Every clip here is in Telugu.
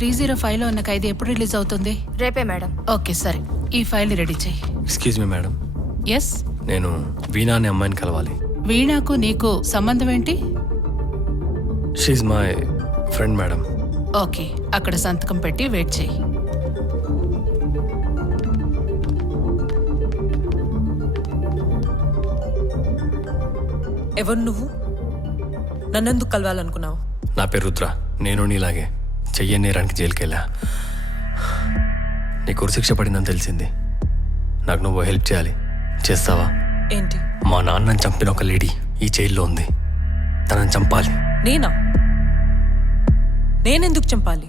305లో ఉన్న ఖైదీ ఎప్పుడు రిలీజ్ అవుతుంది? రేపే మేడం. ఓకే సరే, ఈ ఫైల్ రెడీ చెయ్యి. Excuse me madam, yes. నేను వీణా అనే అమ్మాయిని కలవాలి. వీణాకు నీకు సంబంధం ఏంటి? She's my friend madam. Okay, అక్కడ సంతకం పెట్టి వెయిట్ చెయ్యి. ఎవరు నువ్వు? నన్నెందుకు కలవాలనుకున్నావు? నా పేరు రుద్ర. నేను నీలాగే చెయ్యని నేరానికి జైలుకి వెళ్ళా. నీకు ఉరిశిక్ష పడిందని తెలిసింది. నాకు నువ్వు హెల్ప్ చేయాలి. చేస్తావా? ఏంటి? మా నాన్నని చంపిన ఒక లేడీ ఈ జైల్లో ఉంది. తనని చంపాలి. నేనా? నేనెందుకు చంపాలి?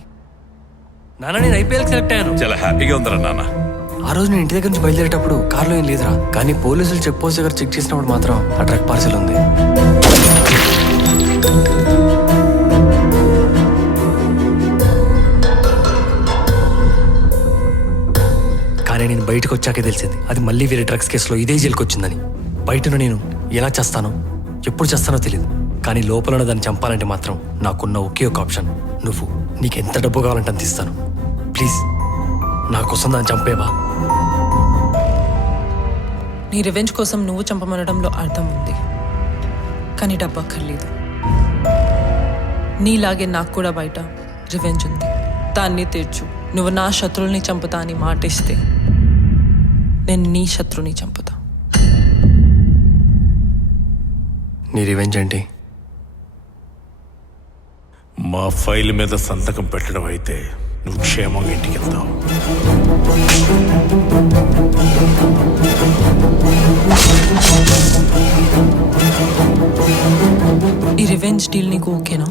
నాన్న, నేను ఐపీఎల్కి సెలెక్ట్ అయ్యాను. చాలా హ్యాపీగా ఉందిరా నాన్న. ఆ రోజు నేను ఇంటి దగ్గర నుంచి బయలుదేరేటప్పుడు కార్లో ఏం లేదురా, కానీ పోలీసులు చెక్ పోస్ట్ దగ్గర చెక్ చేసినప్పుడు మాత్రం ఆ డ్రగ్ పార్సెల్ ఉంది. కానీ నేను బయటకు వచ్చాకే తెలిసింది అది మళ్ళీ వేరే డ్రగ్స్ కేసులో ఇదే జైలుకి వచ్చిందని. బయటను నేను ఎలా చేస్తానో ఎప్పుడు చేస్తానో తెలియదు, కానీ లోపల దాన్ని చంపాలంటే మాత్రం నాకున్న ఒకే ఒక ఆప్షన్ నువ్వు. నీకు ఎంత డబ్బు కావాలంటే అంత ఇస్తాను. ప్లీజ్ నా కోసం దాన్ని చంపేవా? నీ రివెంజ్ కోసం నువ్వు చంపమనడంలో అర్థం ఉంది, కానీ డబ్బు అక్కర్లేదు. నీలాగే నాకు కూడా బయట రివెంజ్ ఉంది, దాన్ని తీర్చు. నువ్వు నా శత్రువుల్ని చంపుతా అని మాటిస్తే నేను నీ శత్రువుని చంపుతా. నీ రివెంజ్ ఏంటి? మా ఫైల్ మీద సంతకం పెట్టడం అయితే నువ్వు క్షేమంగా ఇంటికి వెళ్తావు. ఈ రివెంజ్ డీల్ నీకు ఓకేనా?